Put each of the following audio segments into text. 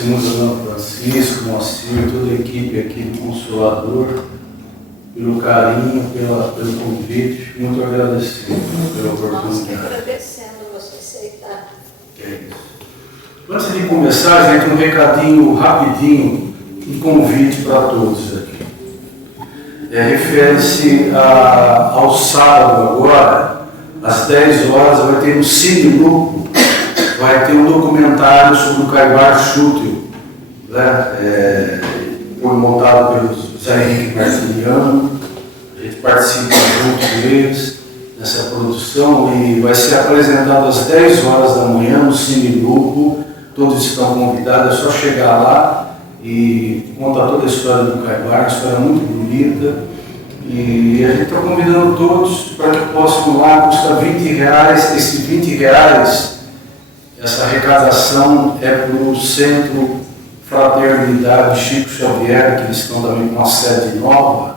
testemunho do irmão Francisco, Moacir, toda a equipe aqui do Consolador, pelo carinho, pelo convite. Fico muito agradecido pela oportunidade. Nós que agradecemos você aceitar. É isso. Antes de começar, gente, um recadinho rapidinho, um convite para todos aqui. Refere-se ao sábado agora, às 10 horas, vai ter no Cine Grupo, vai ter um documentário sobre o Caibar Schutel, né? Montado pelo Zé Henrique Martiniano. A gente participa junto deles nessa produção e vai ser apresentado às 10 horas da manhã no Cine Grupo. Todos estão convidados, é só chegar lá e contar toda a história do Caibar, uma história muito bonita. E a gente está convidando todos para que possam ir lá, custa R$20. Esses R$20, essa arrecadação é para o Centro Fraternidade Chico Xavier, que eles estão também com uma sede nova.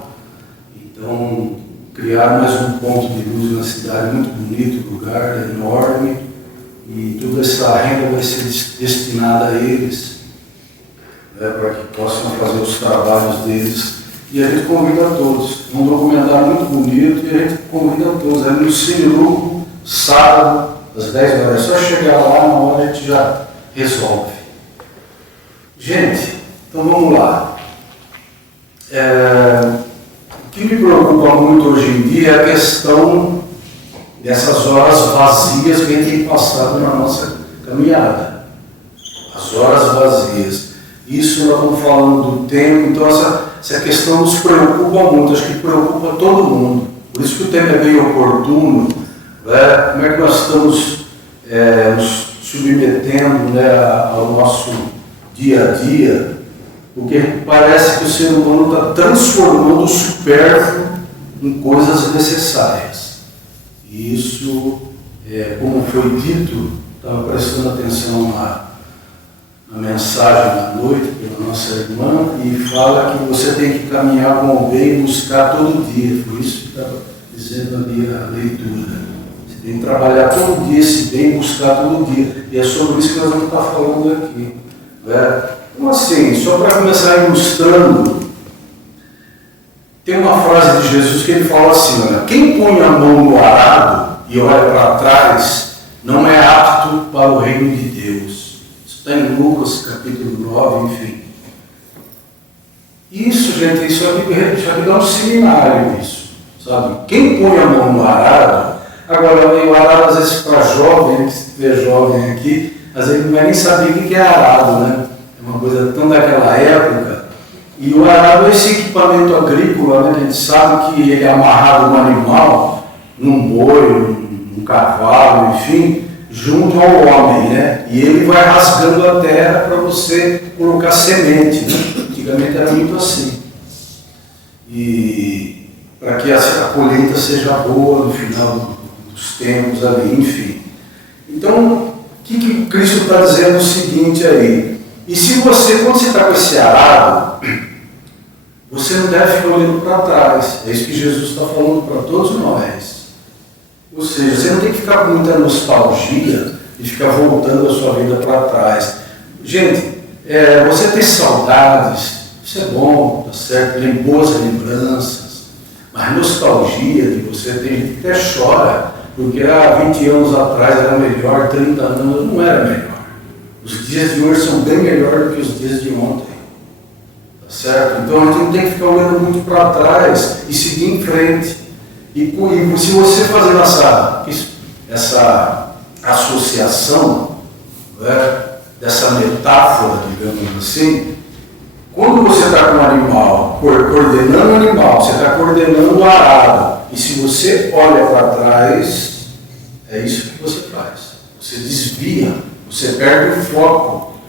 Então, criar mais um ponto de luz na cidade, muito bonito, lugar enorme. E toda essa renda vai ser destinada a eles, né, para que possam fazer os trabalhos deles. E a gente convida a todos. Um documentário muito bonito e a gente convida a todos. É no Cine Grupo, sábado, às 10 horas. É só chegar lá, na hora a gente já resolve. Gente, então vamos lá. O que me preocupa muito hoje em dia é a questão dessas horas vazias que a gente tem passado na nossa caminhada. As horas vazias. Isso nós estamos falando do tempo, então essa questão nos preocupa muito, acho que preocupa todo mundo. Por isso que o tema é bem oportuno, né? Como é que nós estamos nos submetendo, né, ao nosso dia a dia, porque parece que o ser humano está transformando o supérfluo em coisas necessárias. E isso, como foi dito, estava prestando atenção na mensagem da noite pela nossa irmã, e fala que você tem que caminhar com o bem e buscar todo dia. Foi isso que estava dizendo ali a leitura. Você tem que trabalhar todo dia esse bem e buscar todo dia. E é sobre isso que nós vamos estar falando aqui. Né? Então, assim, só para começar ilustrando, tem uma frase de Jesus que ele fala assim: olha, quem põe a mão no arado e olha para trás não é apto para o reino de Deus. Isso está em Lucas capítulo 9, enfim. Isso, gente, isso aqui dá um seminário, isso, sabe? Quem põe a mão no arado, agora o arado às vezes para jovem, se tiver jovem aqui, às vezes não vai nem saber o que é arado, né? É uma coisa tão daquela época. E o arado é esse equipamento agrícola, né? Que a gente sabe que ele é amarrado no animal, num boi, num cavalo, enfim, junto ao homem, né? E ele vai rasgando a terra para você colocar semente, né? Antigamente era muito assim. E para que a colheita seja boa no final dos tempos ali, enfim. Então, o que Cristo está dizendo? O seguinte aí: e se você, quando você está com esse arado, você não deve ficar olhando para trás. É isso que Jesus está falando para todos nós. Ou seja, você não tem que ficar com muita nostalgia e ficar voltando a sua vida para trás. Gente, você ter saudades, isso é bom, tá certo? Tem boas lembranças, mas nostalgia de você, tem gente que até chora, porque há 20 anos atrás era melhor, 30 anos não era melhor. Os dias de hoje são bem melhores do que os dias de ontem, tá certo? Então a gente não tem que ficar olhando muito para trás e seguir em frente. E se você fazer essa associação, né, dessa metáfora, digamos assim, quando você está com um animal, coordenando o animal, você está coordenando o arado, e se você olha para trás, é isso que você faz. Você desvia, você perde o foco.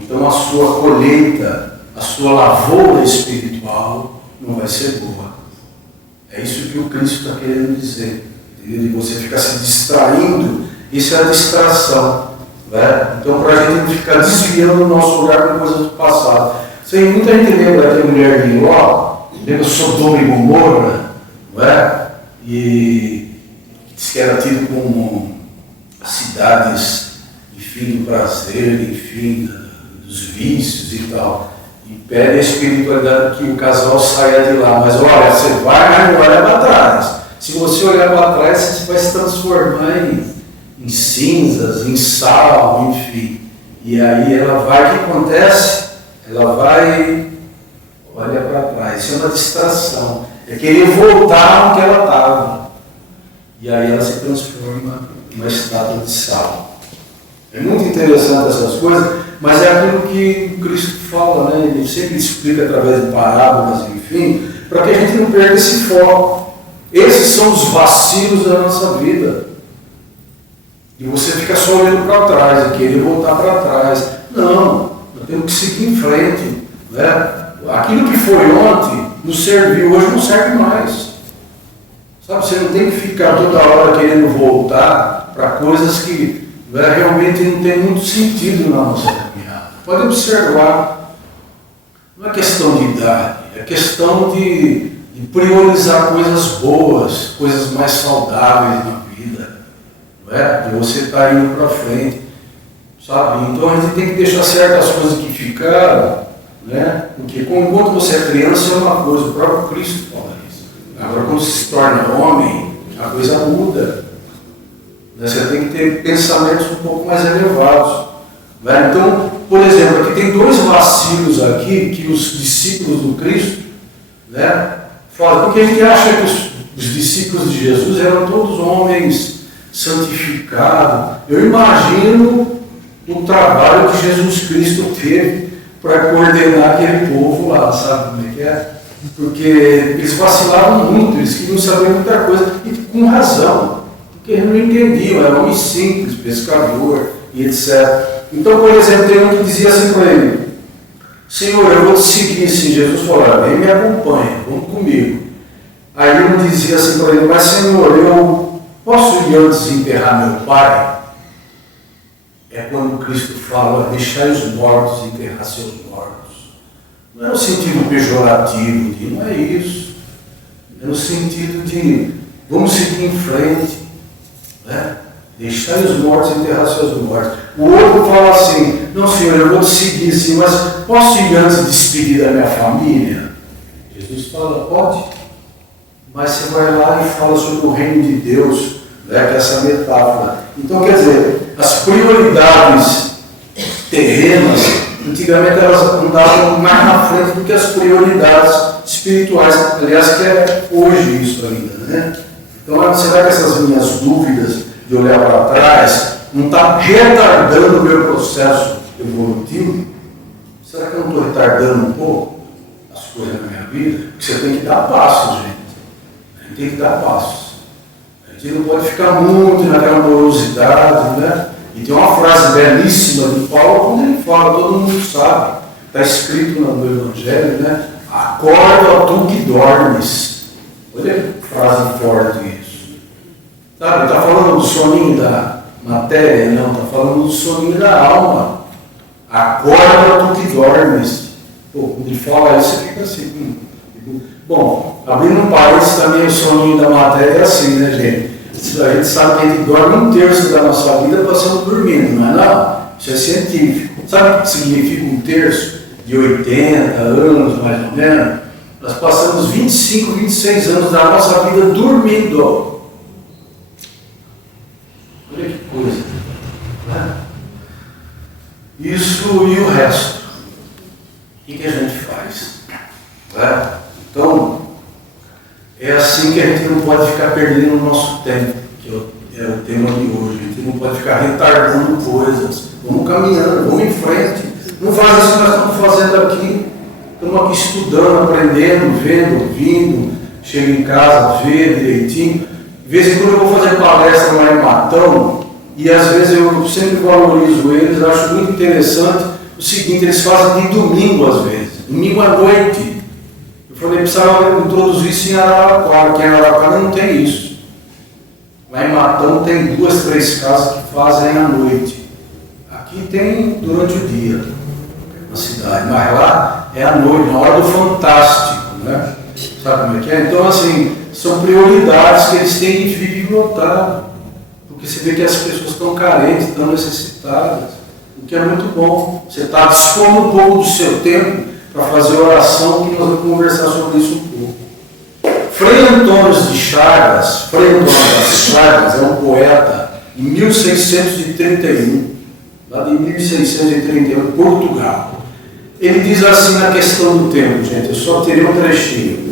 Então a sua colheita, a sua lavoura espiritual não vai ser boa. É isso que o Cristo está querendo dizer. E você ficar se distraindo, isso é a distração. Né? Então, para a gente não ficar desviando o nosso olhar com coisas do passado. Muita gente lembra da mulher de Ló, lembra Sodoma e Gomorra, não é? E diz que era tido como cidades, enfim, do prazer, enfim, dos vícios e tal. E pede a espiritualidade que o casal saia de lá. Mas olha, você vai, mas não olha para trás. Se você olhar para trás, você vai se transformar em cinzas, em sal, enfim. E aí ela vai, o que acontece? Ela vai, olha para trás. Isso é uma distração. É querer voltar onde ela estava. E aí ela se transforma em uma estátua de sal. É muito interessante essas coisas, mas é aquilo que Cristo fala, né? Ele sempre explica através de parábolas, enfim, para que a gente não perca esse foco. Esses são os vacilos da nossa vida. E você fica só olhando para trás e querer voltar para trás. Não, nós temos que seguir em frente. Né? Aquilo que foi ontem nos serviu, hoje não serve mais. Sabe, você não tem que ficar toda hora querendo voltar para coisas que realmente não tem muito sentido na nossa caminhada. Pode observar, não é questão de idade, é questão de priorizar coisas boas, coisas mais saudáveis na vida, não é? De você estar indo para frente, sabe? Então a gente tem que deixar certas coisas que ficaram, né? Porque enquanto você é criança é uma coisa, o próprio Cristo fala isso. Agora quando se torna homem, a coisa muda. Você tem que ter pensamentos um pouco mais elevados. Né? Então, por exemplo, aqui tem dois vacilos aqui que os discípulos do Cristo, né, falam, porque a gente acha que os discípulos de Jesus eram todos homens santificados. Eu imagino o trabalho que Jesus Cristo teve para coordenar aquele povo lá, sabe como é que é? Porque eles vacilavam muito, eles queriam saber muita coisa, e com razão. Porque eles não entendiam, era homem simples, pescador e etc. Então, por exemplo, tem um que dizia assim para ele: Senhor, eu vou te seguir. Assim, Jesus falou: vem me acompanha, vamos comigo. Aí um dizia assim para ele: mas Senhor, eu posso ir antes enterrar meu pai? É quando Cristo fala: deixai os mortos enterrar seus mortos. Não é no sentido pejorativo, não é isso. É no sentido de vamos seguir em frente. Né? Deixai os mortos enterrar seus mortos. O outro fala assim: não, Senhor, eu vou te seguir sim, mas posso ir antes despedir da minha família? Jesus fala: pode, mas você vai lá e fala sobre o reino de Deus, né, que é essa metáfora. Então, quer dizer, as prioridades terrenas, antigamente elas andavam mais na frente do que as prioridades espirituais. Aliás, que é hoje isso ainda, né? Então, será que essas minhas dúvidas de olhar para trás não está retardando o meu processo evolutivo? Será que eu não estou retardando um pouco as coisas na minha vida? Porque você tem que dar passos, gente. A gente tem que dar passos. A gente não pode ficar muito naquela morosidade, né? E tem uma frase belíssima de Paulo, quando ele fala, todo mundo sabe, está escrito no Evangelho, né? Acorda, tu que dormes. Olha que frase forte isso. Sabe, está falando do soninho da matéria? Não, está falando do soninho da alma. Acorda, tu que dormes. Pô, quando ele fala isso, você fica assim. Bom, abrindo um parênteses também, o soninho da matéria é assim, né, gente? A gente sabe que a gente dorme um terço da nossa vida passando dormindo, não é não? Isso é científico. Sabe o que significa um terço? De 80 anos, mais ou menos. Nós passamos 25, 26 anos da nossa vida dormindo. Olha que coisa. Né? Isso e o resto. O que a gente faz? Né? Então, é assim que a gente não pode ficar perdendo o nosso tempo, que é o tema de hoje. A gente não pode ficar retardando coisas. Vamos caminhando, vamos em frente. Não faz isso que nós estamos fazendo aqui. Estamos aqui estudando, aprendendo, vendo, ouvindo. Chego em casa, vê direitinho. De vez em quando eu vou fazer palestra lá em Matão, e às vezes eu sempre valorizo eles, eu acho muito interessante o seguinte: eles fazem de domingo às vezes, domingo à noite. Eu falei, precisava introduzir isso em Araraquara, que em Araraquara não tem isso. Lá em Matão tem 2, 3 casas que fazem à noite. Aqui tem durante o dia, na cidade, mas lá é à noite, na hora do fantástico, né? Sabe como é que é? Então, assim, são prioridades que eles têm que vir lotado. Porque você vê que as pessoas estão carentes, estão necessitadas. O que é muito bom. Você está dispondo um pouco do seu tempo para fazer oração, que nós vamos conversar sobre isso um pouco. Frei Antônio das Chagas é um poeta em 1631, lá de 1631, Portugal. Ele diz assim na questão do tempo, gente, eu só terei um trechinho.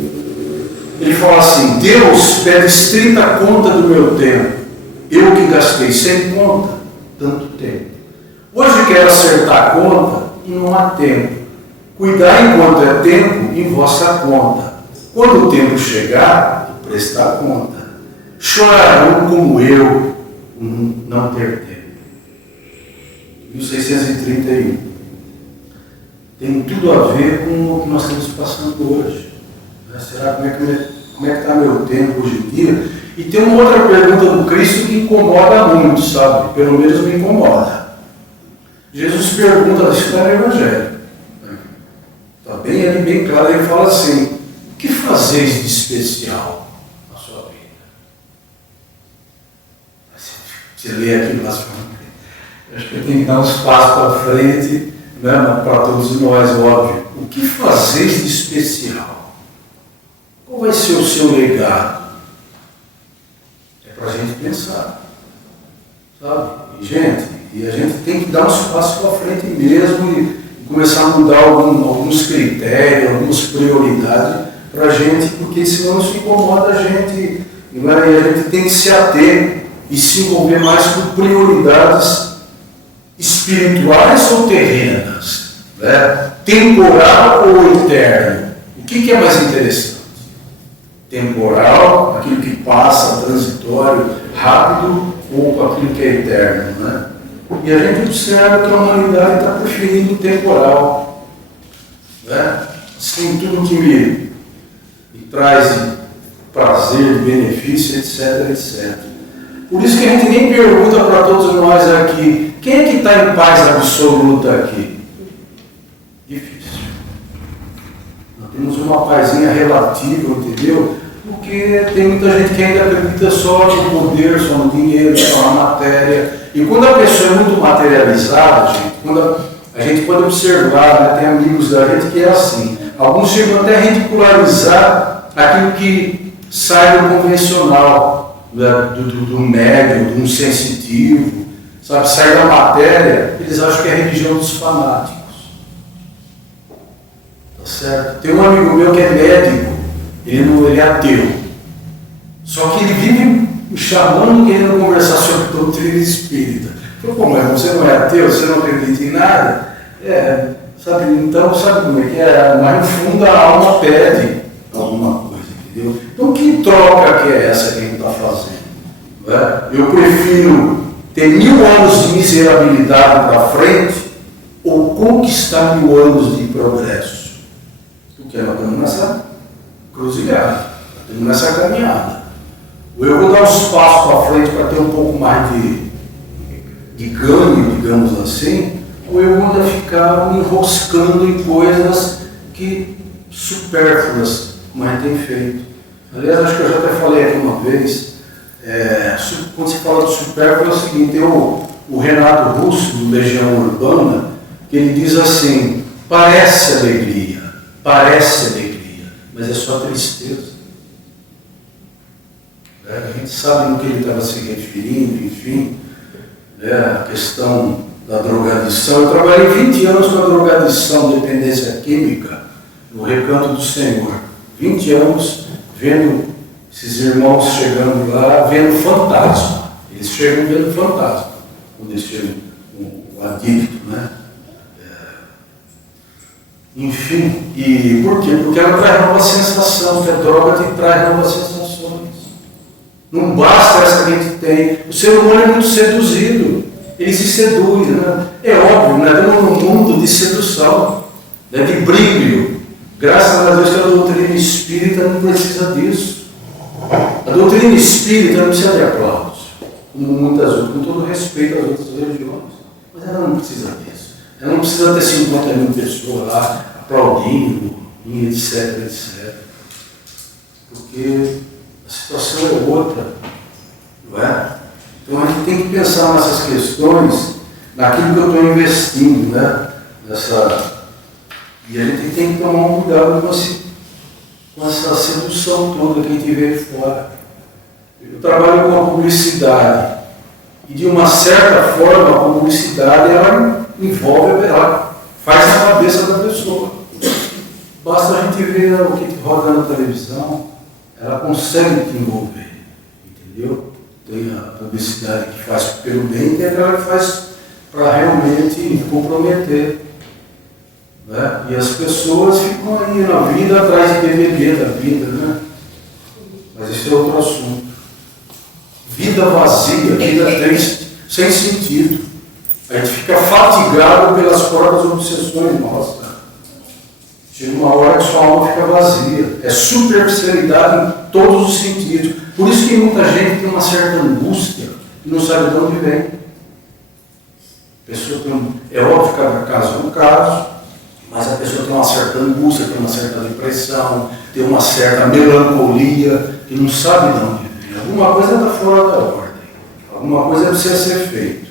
Ele fala assim: Deus pede estrita conta do meu tempo, eu que gastei sem conta tanto tempo. Hoje quero acertar a conta e não há tempo. Cuidar enquanto é tempo em vossa conta. Quando o tempo chegar, prestar conta. Chorarão como eu, não ter tempo. 1631. Tem tudo a ver com o que nós estamos passando hoje. Será como é que está meu tempo hoje em dia? E tem uma outra pergunta do Cristo que incomoda muito, sabe? Pelo menos me incomoda. Jesus pergunta, isso está no Evangelho. Está bem ali, bem claro, ele fala assim: o que fazeis de especial na sua vida? Você lê aqui lá, acho que eu tenho que dar uns passos para frente, né, para todos nós, óbvio. O que fazeis de especial? Qual vai ser o seu legado? É para a gente pensar, sabe? E a gente tem que dar uns passos para frente mesmo e começar a mudar alguns critérios, algumas prioridades para a gente, porque senão isso incomoda a gente, e a gente tem que se ater e se envolver mais com prioridades espirituais ou terrenas, né? Temporal ou eterno. O que é mais interessante? Temporal, aquilo que passa, transitório, rápido, ou aquilo que é eterno, né? E a gente observa que a humanidade está preferindo o temporal, né? Assim, tudo que me traz prazer, benefício, etc, etc. Por isso que a gente nem pergunta para todos nós aqui: quem é que está em paz absoluta aqui? Difícil. Nós temos uma pazinha relativa, entendeu? Porque tem muita gente que ainda acredita só no poder, só no dinheiro, só na matéria. E quando a pessoa é muito materializada, gente, quando a gente pode observar, né, tem amigos da gente que é assim. Alguns chegam até a ridicularizar aquilo que sai do convencional, do médium, de um sensitivo, sabe, sai da matéria, eles acham que é a religião dos fanáticos. Tá certo? Tem um amigo meu que é médico, ele é ateu. Só que ele vive me chamando, querendo conversar sobre doutrina espírita. Eu falei: pô, mas você não é ateu, você não acredita em nada? Sabe, então, sabe como é que é? Mas no fundo a alma pede alguma coisa, entendeu? Então que troca que é essa que a gente está fazendo? Não é? Eu prefiro ter 1000 anos de miserabilidade para frente ou conquistar 1000 anos de progresso? Porque nós estamos nessa cruzilhada, estamos nessa caminhada. Ou eu vou dar uns passos para frente para ter um pouco mais de ganho, digamos assim, ou eu vou ficar me enroscando em coisas que supérfluas, como a gente tem feito. Aliás, acho que eu já até falei aqui uma vez, quando se fala de supérfluo é o seguinte: tem o Renato Russo, do Legião Urbana, que ele diz assim: parece alegria, mas é só tristeza. A gente sabe no que ele estava se referindo, enfim, a questão da drogadição. Eu trabalhei 20 anos com a drogadição, dependência química, no Recanto do Senhor. 20 anos vendo esses irmãos chegando lá, vendo fantasma. Eles chegam vendo fantasma, quando eles chegam o adicto, né? Enfim, e por quê? Porque ela traz nova sensação, porque a droga te traz novas sensações. Não basta essa que a gente tem. O ser humano é muito seduzido, ele se seduz, né? É óbvio, né? Estamos num mundo de sedução, né? De brilho. Graças a Deus que a doutrina espírita não precisa disso. A doutrina espírita não precisa de aplausos, como muitas outras, com todo respeito às outras religiões, mas ela não precisa disso. Ela não precisa ter 50 mil pessoas lá aplaudindo, etc, etc. Porque a situação é outra, não é? Então a gente tem que pensar nessas questões naquilo que eu estou investindo, né? E a gente tem que tomar um cuidado com essa sedução toda que a gente vê fora. Eu trabalho com a publicidade, e de uma certa forma a publicidade ela envolve, ela faz a cabeça da pessoa. Basta a gente ver o que roda na televisão, ela consegue te envolver, entendeu? Tem a publicidade que faz pelo bem e tem aquela que faz para realmente comprometer. Né? E as pessoas ficam aí na vida atrás de DVD da vida, né? Mas isso é outro assunto. Vida vazia, vida triste, sem sentido. A gente fica fatigado pelas próprias obsessões nossas. Chega uma hora que sua alma fica vazia. É superficialidade em todos os sentidos. Por isso que muita gente tem uma certa angústia e não sabe de onde vem. A pessoa é óbvio que cada caso é um caso, mas a pessoa tem uma certa angústia, tem uma certa depressão, tem uma certa melancolia, que não sabe de onde vem. Alguma coisa está fora da ordem. Alguma coisa precisa ser feita.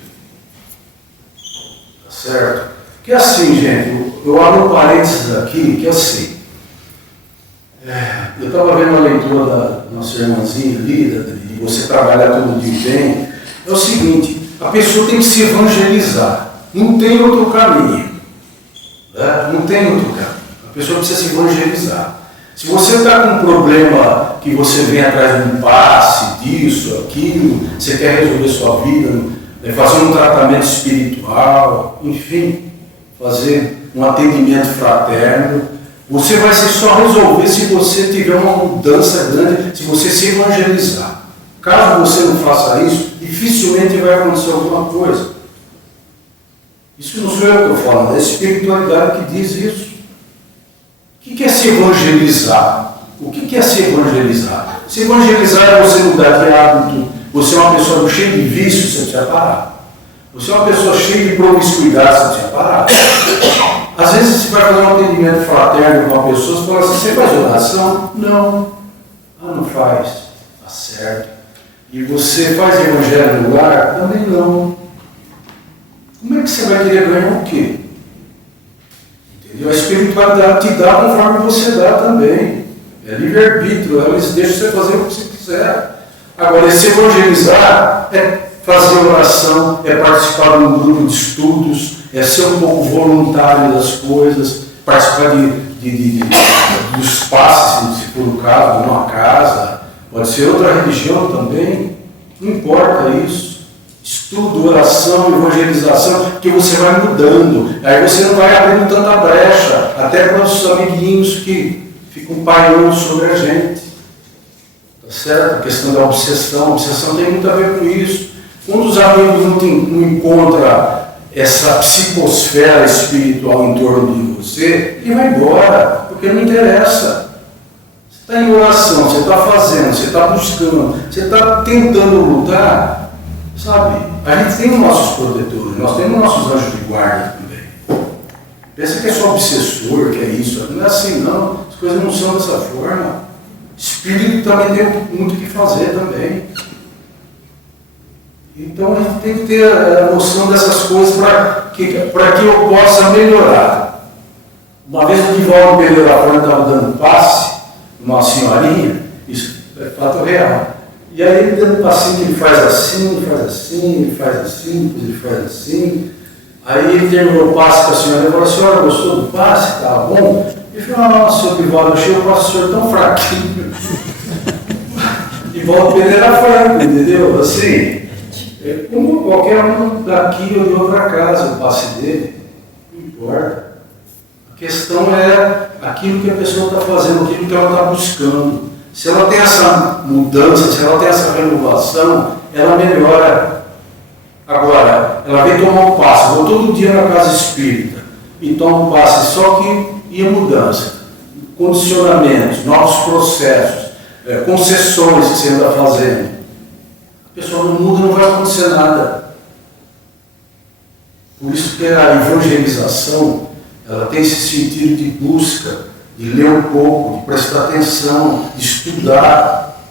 Tá certo? Que assim, gente, eu abro um parênteses aqui, que assim, eu estava vendo a leitura da nossa irmãzinha ali, de você trabalhar todo dia bem. É o seguinte, a pessoa tem que se evangelizar, não tem outro caminho, né? Não tem outro caminho, a pessoa precisa se evangelizar. Se você está com um problema que você vem atrás de um passe, disso, aquilo, você quer resolver sua vida, fazer um tratamento espiritual, enfim, fazer um atendimento fraterno, você vai só resolver se você tiver uma mudança grande, se você se evangelizar. Caso você não faça isso, dificilmente vai acontecer alguma coisa. Isso não sou eu que estou falando, é a espiritualidade que diz isso. O que é se evangelizar? O que é se evangelizar? Se evangelizar é você mudar de hábito, você é uma pessoa cheia de vícios, você precisa parar. Você é uma pessoa cheia de promiscuidade, você precisa parar. Às vezes você vai fazer um atendimento fraterno com uma pessoa, você fala assim, você faz oração? Não. Não faz. Tá certo. E você faz evangelho no lar? Também não. Como é que você vai querer ganhar o quê? Entendeu? A espiritualidade te dá conforme você dá também. É livre-arbítrio, eles deixam você fazer o que você quiser. Agora, se evangelizar é fazer oração, é participar de um grupo de estudos, é ser um pouco voluntário das coisas, participar dos passes, se for o caso, de uma casa, pode ser outra religião também, não importa isso. Estudo, oração, evangelização, que você vai mudando, aí você não vai abrindo tanta brecha, até para os amiguinhos que ficam pairando sobre a gente. Tá certo? A questão da obsessão, a obsessão tem muito a ver com isso. Quando os amigos não encontram essa psicosfera espiritual em torno de você, ele vai embora, porque não interessa. Você está em oração, você está fazendo, você está buscando, você está tentando lutar, sabe? A gente tem os nossos protetores, nós temos nossos anjos de guarda também. Pensa que é só obsessor, que é isso. Não é assim não, as coisas não são dessa forma. Espírito também tem muito o que fazer também. Então a gente tem que ter a noção dessas coisas para que eu possa melhorar. Uma vez o Divaldo Pereira Fora estava dando passe, uma senhorinha, isso é fato real. E aí ele dando passinho, ele faz assim, ele faz assim, ele faz assim, depois ele faz assim. Aí ele terminou o passe com a senhora e falou, a senhora gostou do passe? Estava bom? Ele falou, nossa, senhor Divaldo, eu achei o passe do senhor tão fraquinho. Divaldo Pereira Franco, entendeu? Assim. Como qualquer um daqui ou de outra casa, o passe dele, não importa. A questão é aquilo que a pessoa está fazendo, aquilo que ela está buscando. Se ela tem essa mudança, se ela tem essa renovação, ela melhora. Agora, ela vem tomar um passe, vou todo dia na casa espírita e toma um passe, só que ia mudança, condicionamentos, novos processos, concessões que você anda fazendo. A pessoa não muda, não vai acontecer nada. Por isso que a evangelização, ela tem esse sentido de busca, de ler um pouco, de prestar atenção, de estudar,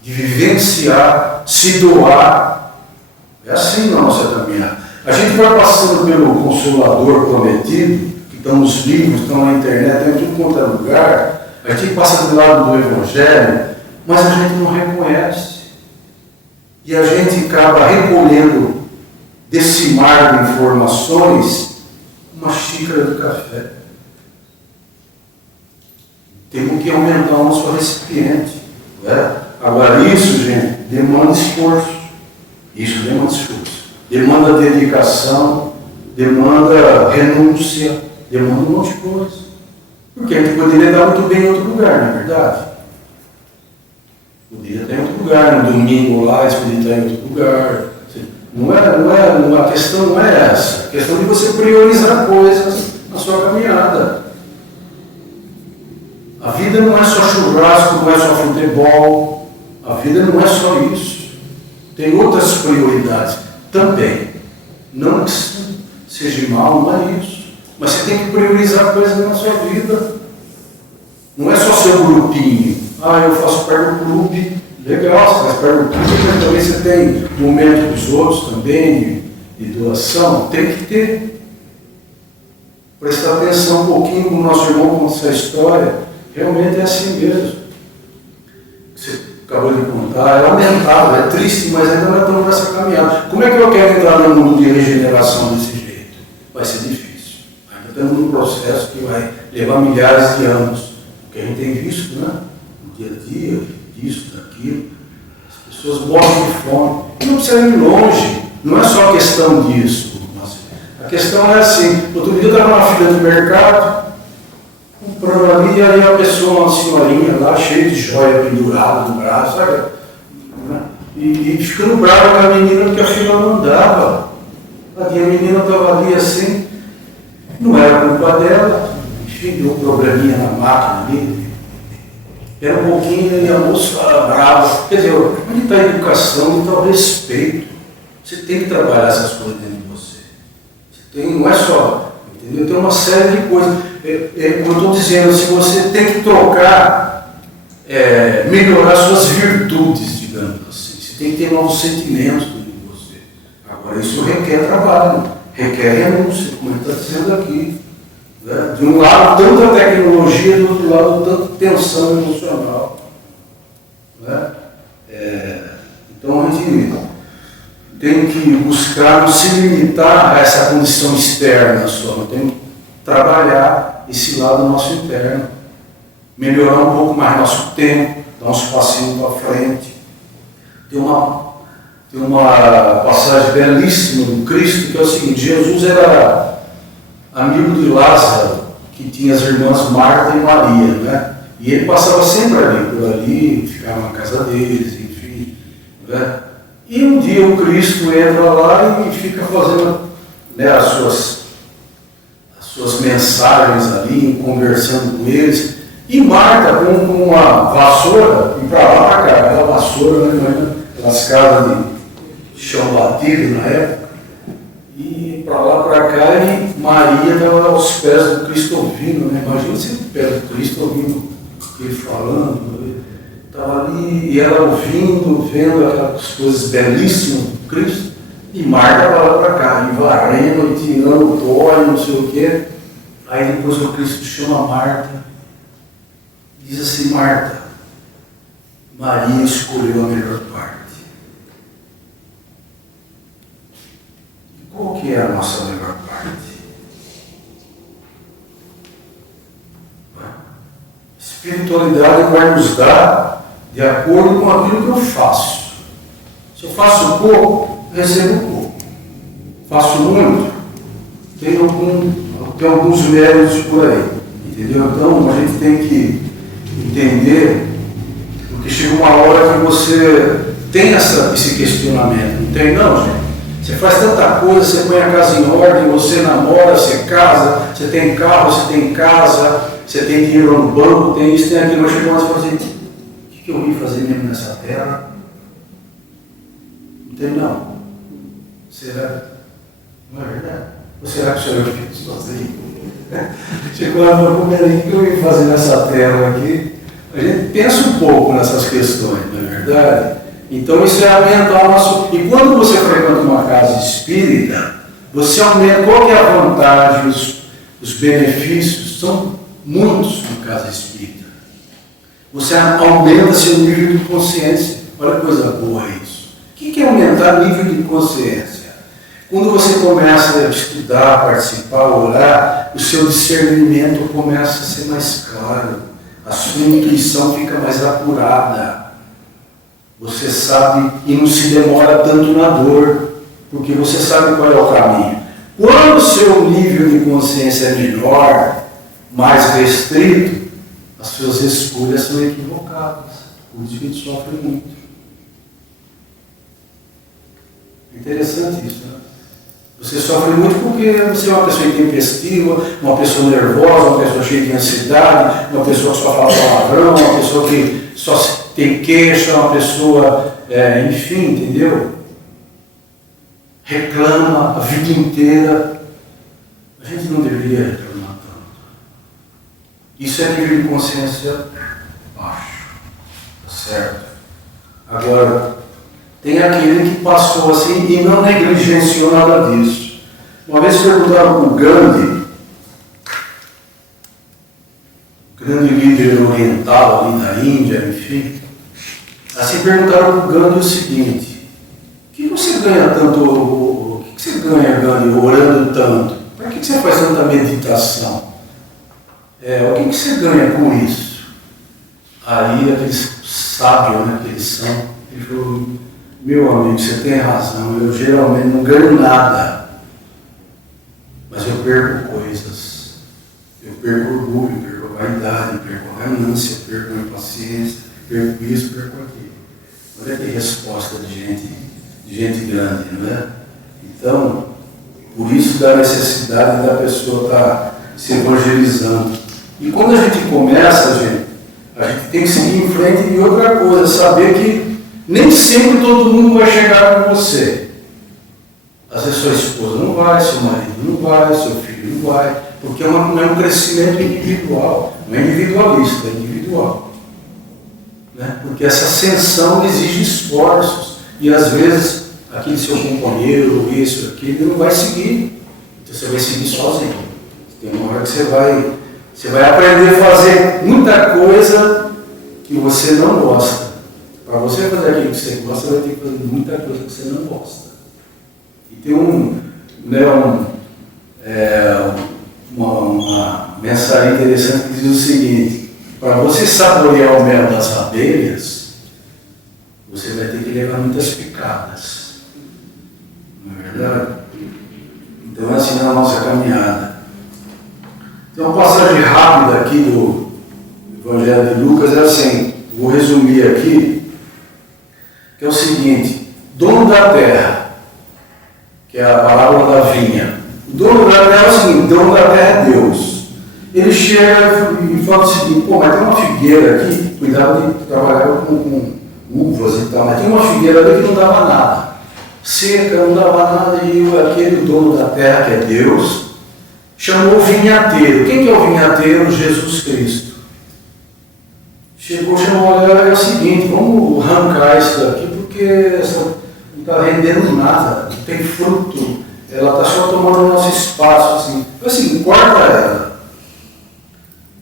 de vivenciar, se doar. É assim na nossa caminhada. A gente vai passando pelo Consolador prometido, que estão nos livros, estão na internet, estão em tudo quanto é lugar. A gente passa do lado do Evangelho, mas a gente não reconhece. E a gente acaba recolhendo desse mar de informações uma xícara de café. Temos que aumentar o nosso recipiente. Né? Agora, isso, gente, demanda esforço. Isso demanda esforço. Demanda dedicação, demanda renúncia, demanda um monte de coisa. Porque a gente poderia estar muito bem em outro lugar, não é verdade? Poderia estar em outro lugar, no domingo lá, eles poderiam estar em outro lugar. A questão não é essa. A questão é de você priorizar coisas na sua caminhada. A vida não é só churrasco, não é só futebol. A vida não é só isso. Tem outras prioridades também. Não que seja mal, não é isso. Mas você tem que priorizar coisas na sua vida. Não é só seu grupinho. Eu faço parte do clube. Legal, você faz parte do clube, mas também você tem momento dos outros também, de doação. Tem que ter. Prestar atenção um pouquinho como o nosso irmão conta essa história. Realmente é assim mesmo. Você acabou de contar, é lamentável, é triste, mas ainda não estamos nessa caminhada. Como é que eu quero entrar no mundo de regeneração desse jeito? Vai ser difícil. Ainda estamos num processo que vai levar milhares de anos. O que a gente tem visto, né? No dia a dia, disso, daquilo. As pessoas morrem de fome. E não precisa ir longe. Não é só questão disso. A questão é assim, outro dia eu estava na fila do mercado, comprando ali, e aí a pessoa, uma senhorinha lá, cheia de joia pendurada no braço, sabe? E ficando brava com a menina porque a fila não andava. A menina estava ali assim, não era culpa dela, enfim, deu um probleminha na máquina ali. Era um pouquinho, e a moça brava. Quer dizer, onde está a educação, onde está o respeito? Você tem que trabalhar essas coisas dentro de você. Não é só, entendeu? Tem uma série de coisas. Como eu estou dizendo, se você tem que trocar, melhorar suas virtudes, digamos assim. Você tem que ter novos sentimentos dentro de você. Agora, isso requer trabalho, requer renúncia, como ele está dizendo aqui. Né? De um lado, tanta tecnologia, do outro lado, tanta tensão emocional. Né? Então, a gente tem que buscar não se limitar a essa condição externa só, nós temos que trabalhar esse lado nosso interno, melhorar um pouco mais nosso tempo, dar uns passinhos para frente. Tem uma passagem belíssima do Cristo que é o seguinte: Jesus era amigo de Lázaro, que tinha as irmãs Marta e Maria, né? E ele passava sempre por ali, ficava na casa deles, enfim, né? E um dia o Cristo entra lá e fica fazendo, né, as suas mensagens ali, conversando com eles. E Marta, com uma vassoura, e para lá para cá, aquela vassoura, né, aquelas casas de chão batido na época, e para lá para cá, e Maria estava aos pés do Cristo ouvindo, né? Imagina você no pé do Cristo ouvindo ele falando. Estava ali, e ela ouvindo, vendo aquelas coisas belíssimas do Cristo, e Marta estava lá para cá, e varrendo, e tirando pó, e não sei o quê. Aí depois o Cristo chama Marta, e diz assim: Marta, Maria escolheu a melhor parte. E qual que é a nossa melhor parte? Espiritualidade vai nos dar de acordo com aquilo que eu faço. Se eu faço pouco, recebo pouco. Faço muito, tenho alguns méritos por aí. Entendeu? Então a gente tem que entender, porque chega uma hora que você tem esse questionamento. Não tem não, gente? Você faz tanta coisa, você põe a casa em ordem, você namora, você casa, você tem carro, você tem casa, você tem dinheiro no banco, tem isso, tem aquilo. Mas chega uma hora e fala assim: o que eu vim fazer mesmo nessa terra? Não tem não. Será? Não é verdade? Ou será que o Senhor fica sozinho? Chegou lá e falou: o que eu vim fazer nessa terra aqui? A gente pensa um pouco nessas questões, não é verdade? Então isso é aumentar o nosso... E quando você frequenta uma casa espírita, Você aumenta, qual que é a vantagem, os benefícios? São muitos no caso espírita. Você aumenta seu nível de consciência. Olha que coisa boa isso. O que é aumentar o nível de consciência? Quando você começa a estudar, participar, orar, o seu discernimento começa a ser mais claro. A sua intuição fica mais apurada. Você sabe e não se demora tanto na dor, porque você sabe qual é o caminho. Quando o seu nível de consciência é menor, mais restrito, as suas escolhas são equivocadas. Por isso que a gente sofre muito. É interessante isso, né? Você sofre muito porque você é uma pessoa intempestiva, uma pessoa nervosa, uma pessoa cheia de ansiedade, uma pessoa que só fala palavrão, uma pessoa que só tem queixa, uma pessoa, enfim, entendeu? Reclama a vida inteira. A gente não deveria reclamar tanto. Isso é nível de consciência baixo. Tá certo? Agora, tem aquele que passou assim e não negligenciou nada disso. Uma vez perguntaram para o Gandhi, grande líder oriental ali da Índia, enfim, assim perguntaram para o Gandhi o seguinte: o que você ganha tanto, o que você ganha, Gandhi, orando tanto? Para que você faz tanta meditação? O que você ganha com isso? Aí aqueles sábios, né, que eles são, ele falou: meu amigo, você tem razão, eu geralmente não ganho nada, mas eu perco coisas. Eu perco orgulho, perco a vaidade, perco a ganância, perco a impaciência, perco isso, perco aquilo. Olha que resposta de gente grande, não é? Então, por isso da necessidade da pessoa estar se evangelizando. E quando a gente começa, a gente tem que seguir em frente. E outra coisa, saber que nem sempre todo mundo vai chegar com você. Às vezes sua esposa não vai, seu marido não vai, seu filho não vai, porque não é um crescimento individual, não é individualista, é individual. Né? Porque essa ascensão exige esforços, e às vezes aquele seu companheiro, isso, aquilo, ele não vai seguir. Então você vai seguir sozinho. Tem uma hora que você vai aprender a fazer muita coisa que você não gosta. Para você fazer aquilo que você gosta, você vai ter que fazer muita coisa que você não gosta. E tem uma mensagem interessante que diz o seguinte: para você saborear o mel das abelhas, você vai ter que levar muitas picadas. Não é verdade? Então é assim na nossa caminhada. Tem uma passagem rápida aqui do Evangelho de Lucas, é assim, vou resumir aqui, que é o seguinte: dono da terra, que é a parábola da vinha. O dono da terra é o seguinte: dono da terra é Deus. Ele chega e fala o seguinte: pô, mas tem uma figueira aqui, cuidado de trabalhar com uvas e tal, mas tem uma figueira ali que não dava nada, seca, não dava nada, e aquele dono da terra, que é Deus, chamou o vinhateiro. Quem que é o vinhateiro? Jesus Cristo. Chamou, olha, é o seguinte: vamos arrancar isso daqui, porque essa não está rendendo nada, não tem fruto, ela está só tomando o nosso espaço. Assim, corta ela.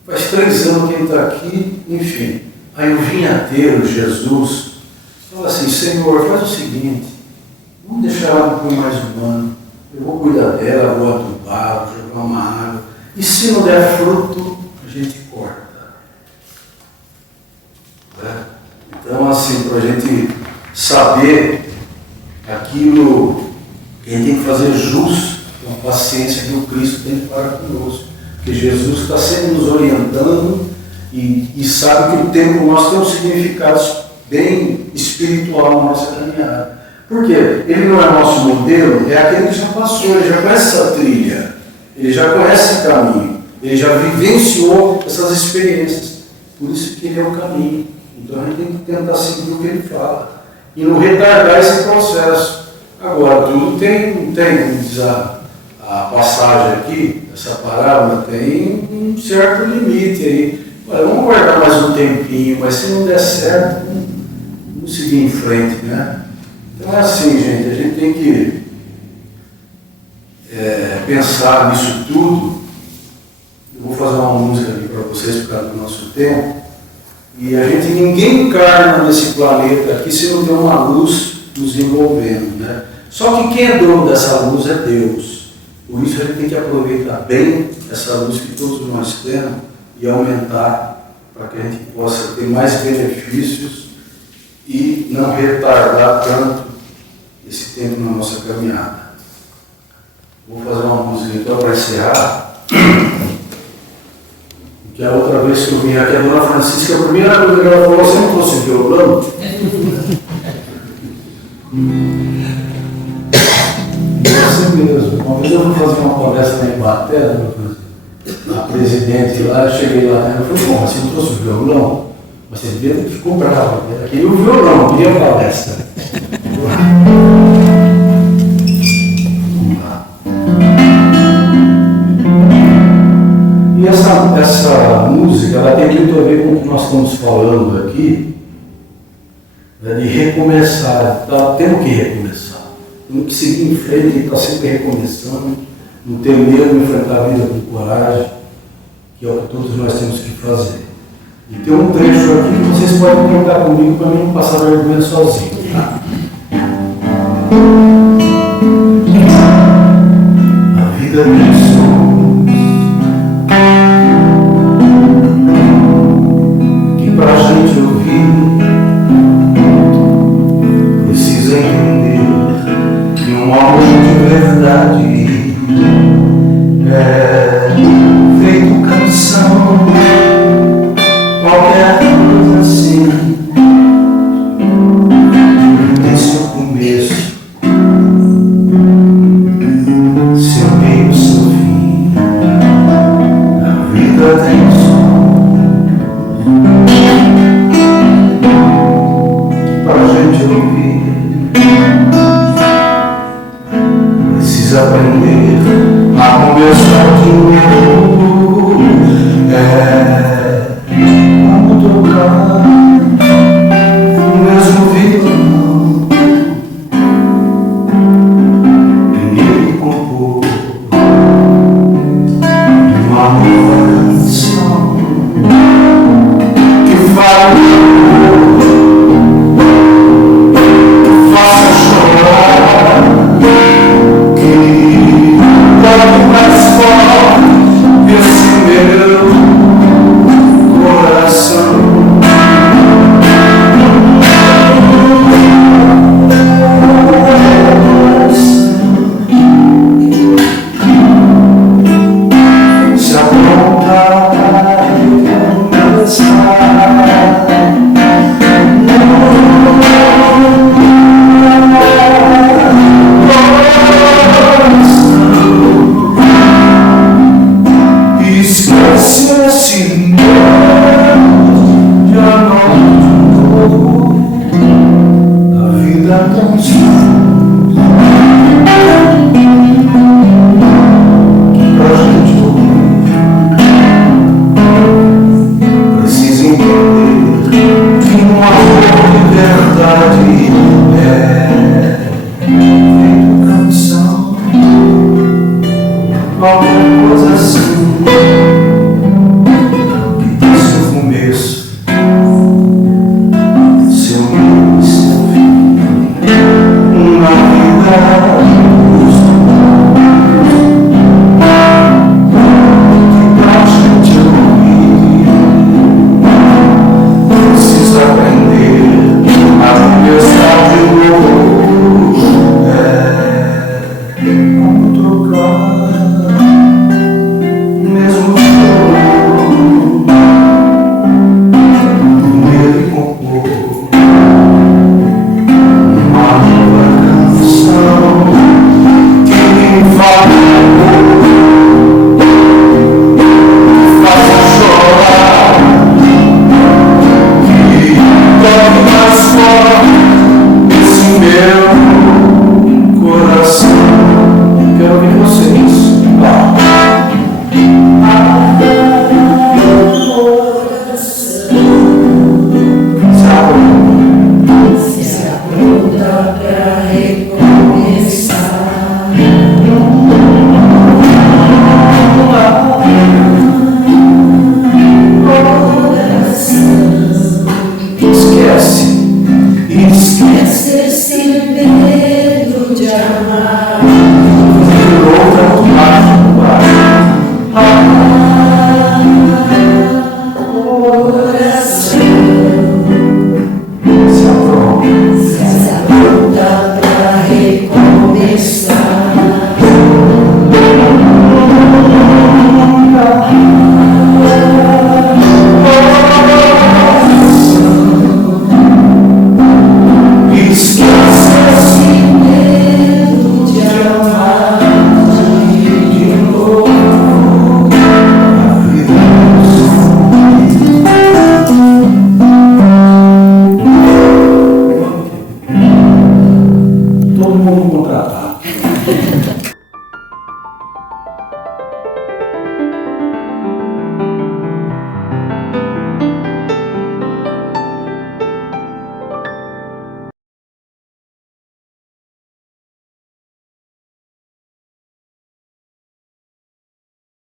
Faz 3 anos que ele está aqui, enfim. Aí o vinhateiro, Jesus, fala assim: Senhor, faz o seguinte, vamos deixar ela um pouco mais humana, eu vou cuidar dela, vou adubar, vou jogar uma água, e se não der fruto, a gente corta. Então, assim, para a gente saber aquilo que a gente tem que fazer jus com a paciência que o Cristo tem para conosco. Porque Jesus está sempre nos orientando e sabe que o tempo nosso tem um significado bem espiritual na nossa caminhada. Por quê? Ele não é nosso modelo, é aquele que já passou, ele já conhece essa trilha, ele já conhece esse caminho, ele já vivenciou essas experiências. Por isso que ele é o caminho. Então a gente tem que tentar seguir o que ele fala e não retardar esse processo. Agora, tudo tem, como diz a passagem aqui, essa parábola, tem um certo limite aí. Olha, vamos guardar mais um tempinho, mas se não der certo, vamos seguir em frente, né? Então é assim, gente, a gente tem que pensar nisso tudo. Eu vou fazer uma música aqui para vocês por causa do nosso tempo. E ninguém encarna nesse planeta aqui se não tem uma luz nos envolvendo, né? Só que quem é dono dessa luz é Deus. Por isso a gente tem que aproveitar bem essa luz que todos nós temos e aumentar para que a gente possa ter mais benefícios e não retardar tanto esse tempo na nossa caminhada. Vou fazer uma música então para encerrar. Que a outra vez que eu vim aqui, a dona Francisca, a primeira coisa que ela falou: você não trouxe violão? É assim mesmo. Uma vez eu fui fazer uma palestra em Ibaté, a presidente lá, eu cheguei lá, ela falou: bom, você não trouxe violão? Você devia ter que comprar. Ela queria o violão, não queria a palestra. E essa música, ela tem muito a ver com o que nós estamos falando aqui, né, de recomeçar. Então, temos que recomeçar. Temos que seguir em frente e estar sempre recomeçando, não ter medo de enfrentar a vida com coragem, que é o que todos nós temos que fazer. E tem um trecho aqui que vocês podem cantar comigo para mim não passar vergonha sozinho. Tá? A vida tem sonhos que pra gente ouvir precisa entender que um amor de verdade é feito canção, qualquer coisa assim tem seu começo, seu meio, seu fim. A vida tem som que pra gente ouvir precisa aprender a começar de novo. Como tocar no mesmo violão, ninguém compor uma nova canção que fala que faça chorar, que toque mais forte esse meu coração. Se aprontar e começar, esquece esse